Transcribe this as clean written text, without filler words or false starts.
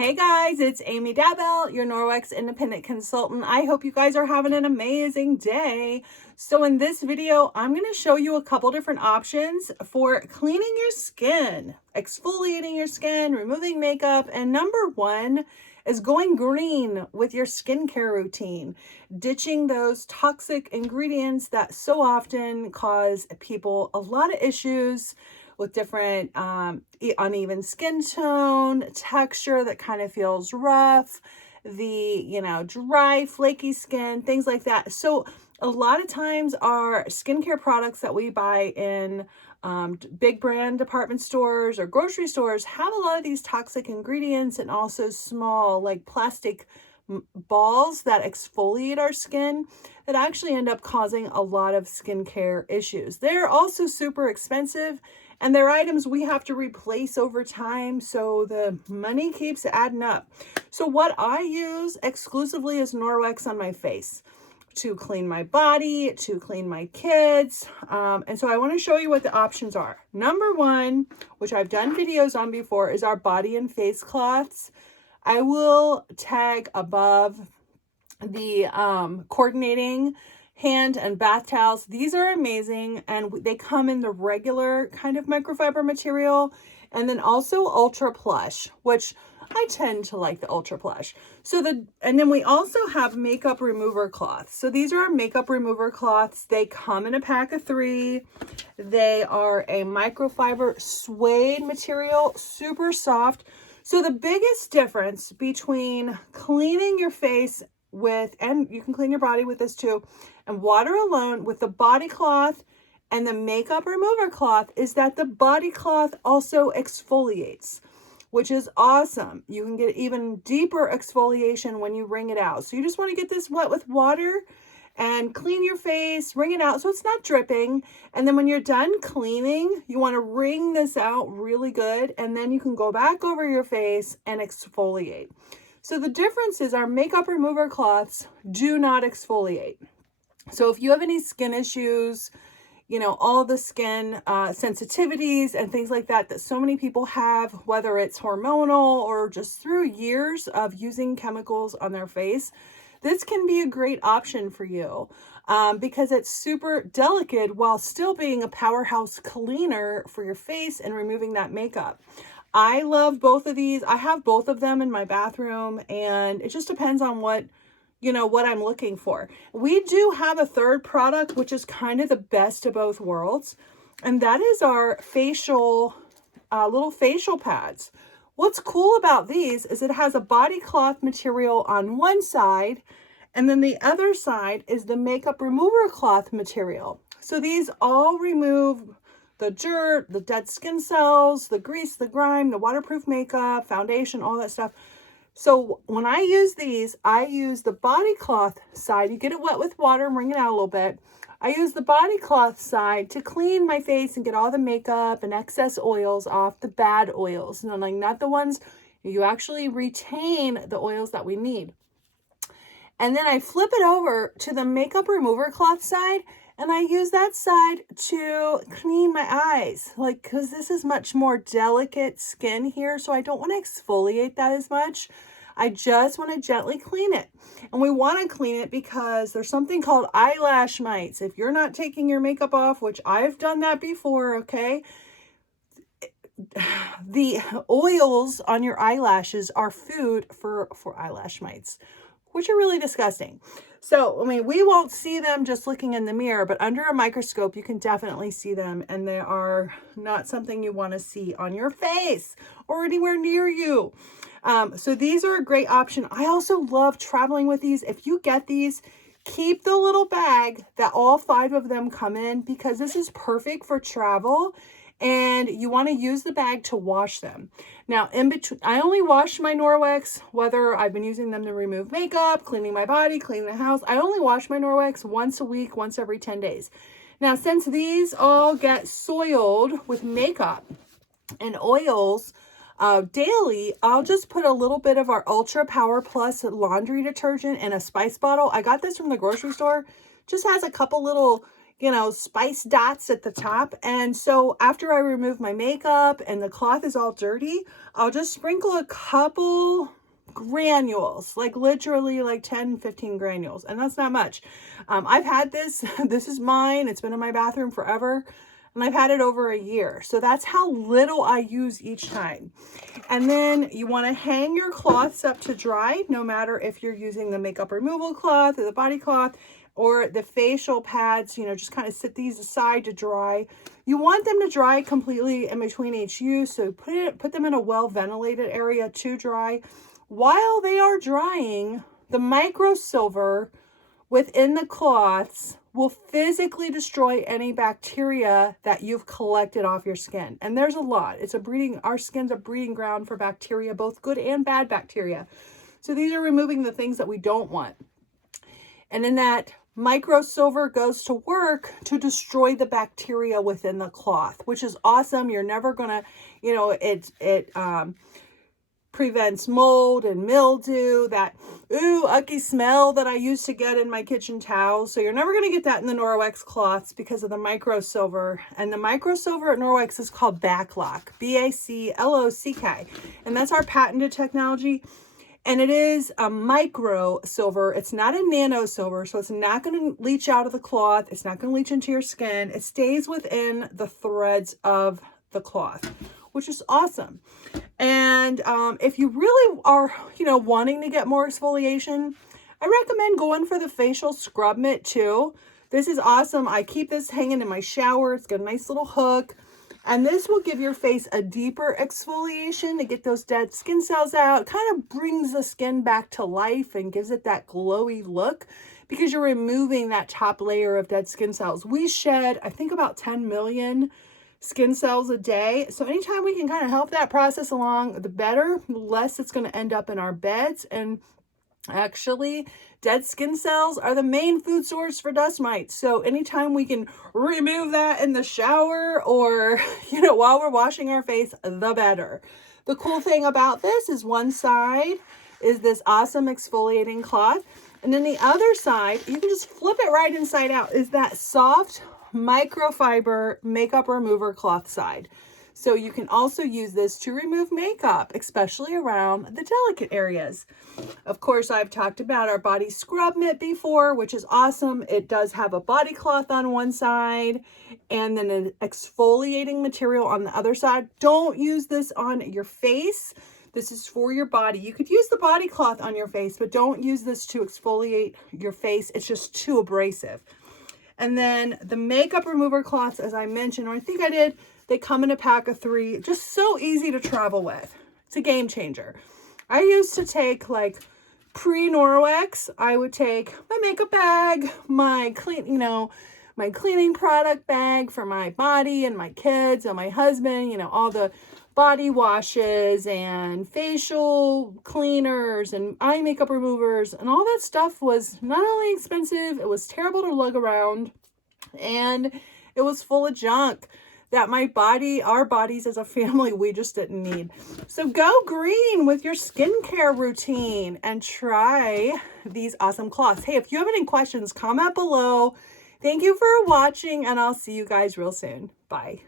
Hey guys, it's Amy Dabell, your Norwex independent consultant. I hope you guys are having an amazing day. So in this video, I'm going to show you a couple different options for cleaning your skin, exfoliating your skin, removing makeup, and number one is going green with your skincare routine, ditching those toxic ingredients that so often cause people a lot of issues with different uneven skin tone, texture that kind of feels rough, the, dry, flaky skin, things like that. So a lot of times our skincare products that we buy in big brand department stores or grocery stores have a lot of these toxic ingredients and also small like plastic balls that exfoliate our skin that actually end up causing a lot of skincare issues. They're also super expensive and they're items we have to replace over time, so the money keeps adding up. So what I use exclusively is Norwex on my face to clean my body, to clean my kids. And so I want to show you what the options are. Number one, which I've done videos on before, is our body and face cloths. I will tag above the coordinating hand and bath towels. These are amazing, and they come in the regular kind of microfiber material and then also ultra plush, which I tend to like the ultra plush. And then we also have makeup remover cloths. So these are our makeup remover cloths. They come in a pack of 3. They are a microfiber suede material, super soft. So the biggest difference between cleaning your face with, and you can clean your body with this too, and water alone with the body cloth and the makeup remover cloth is that the body cloth also exfoliates, which is awesome. You can get even deeper exfoliation when you wring it out. So you just want to get this wet with water and clean your face, wring it out so it's not dripping. And then when you're done cleaning, you want to wring this out really good. And then you can go back over your face and exfoliate. So the difference is our makeup remover cloths do not exfoliate. So if you have any skin issues, all the skin sensitivities and things like that so many people have, whether it's hormonal or just through years of using chemicals on their face, this can be a great option for you because it's super delicate while still being a powerhouse cleaner for your face and removing that makeup. I love both of these. I have both of them in my bathroom, and it just depends on what I'm looking for. We do have a third product, which is kind of the best of both worlds, and that is our facial, little facial pads. What's cool about these is it has a body cloth material on one side, and then the other side is the makeup remover cloth material. So these all remove the dirt, the dead skin cells, the grease, the grime, the waterproof makeup, foundation, all that stuff. So when I use these, I use the body cloth side. You get it wet with water and wring it out a little bit. I use the body cloth side to clean my face and get all the makeup and excess oils off, the bad oils. Not the ones, you actually retain the oils that we need. And then I flip it over to the makeup remover cloth side, and I use that side to clean my eyes, because this is much more delicate skin here, so I don't want to exfoliate that as much. I just want to gently clean it. And we want to clean it because there's something called eyelash mites. If you're not taking your makeup off, which I've done that before, okay, the oils on your eyelashes are food for eyelash mites, which are really disgusting. So, we won't see them just looking in the mirror, but under a microscope, you can definitely see them, and they are not something you want to see on your face or anywhere near you. So these are a great option. I also love traveling with these. If you get these, keep the little bag that all 5 of them come in, because this is perfect for travel. And you want to use the bag to wash them. Now, in between, I only wash my Norwex, whether I've been using them to remove makeup, cleaning my body, cleaning the house. I only wash my Norwex once a week, once every 10 days. Now, since these all get soiled with makeup and oils daily, I'll just put a little bit of our Ultra Power Plus laundry detergent in a spice bottle. I got this from the grocery store. Just has a couple little you know, spice dots at the top. And so after I remove my makeup and the cloth is all dirty, I'll just sprinkle a couple granules, like literally like 10-15 granules, and that's not much. I've had this. This is mine. It's been in my bathroom forever, and I've had it over a year. So that's how little I use each time. And then you want to hang your cloths up to dry, no matter if you're using the makeup removal cloth or the body cloth or the facial pads. You know, just kind of sit these aside to dry. You want them to dry completely in between each use, so put them in a well ventilated area to dry. While they are drying, the microsilver within the cloths will physically destroy any bacteria that you've collected off your skin. And there's a lot. Our skin's a breeding ground for bacteria, both good and bad bacteria. So these are removing the things that we don't want. And then that microsilver goes to work to destroy the bacteria within the cloth, which is awesome. You're never gonna, you know, it prevents mold and mildew, that ucky smell that I used to get in my kitchen towels. So you're never going to get that in the Norwex cloths because of the microsilver. And the microsilver at Norwex is called Backlock, BACLOCK. And that's our patented technology. And it is a micro silver. It's not a nano silver, so it's not going to leach out of the cloth. It's not going to leach into your skin. It stays within the threads of the cloth, which is awesome. And if you really are, you know, wanting to get more exfoliation, I recommend going for the facial scrub mitt too. This is awesome. I keep this hanging in my shower. It's got a nice little hook. And this will give your face a deeper exfoliation to get those dead skin cells out. Kind of brings the skin back to life and gives it that glowy look because you're removing that top layer of dead skin cells. We shed, I think, about 10 million skin cells a day. So anytime we can kind of help that process along, the better, the less it's going to end up in our beds. And actually, dead skin cells are the main food source for dust mites. So anytime we can remove that in the shower or, you know, while we're washing our face, the better. The cool thing about this is one side is this awesome exfoliating cloth. And then the other side, you can just flip it right inside out, is that soft microfiber makeup remover cloth side. So you can also use this to remove makeup, especially around the delicate areas. Of course, I've talked about our body scrub mitt before, which is awesome. It does have a body cloth on one side and then an exfoliating material on the other side. Don't use this on your face. This is for your body. You could use the body cloth on your face, but don't use this to exfoliate your face. It's just too abrasive. And then the makeup remover cloths, as I mentioned, or I think I did, they come in a pack of 3. Just so easy to travel with. It's a game changer. I used to take, like, pre-Norwex, I would take my makeup bag, my my cleaning product bag for my body and my kids and my husband, you know, all the body washes and facial cleaners and eye makeup removers, and all that stuff was not only expensive, it was terrible to lug around, and it was full of junk that our bodies as a family, we just didn't need. So go green with your skincare routine and try these awesome cloths. Hey, if you have any questions, comment below. Thank you for watching, and I'll see you guys real soon. Bye.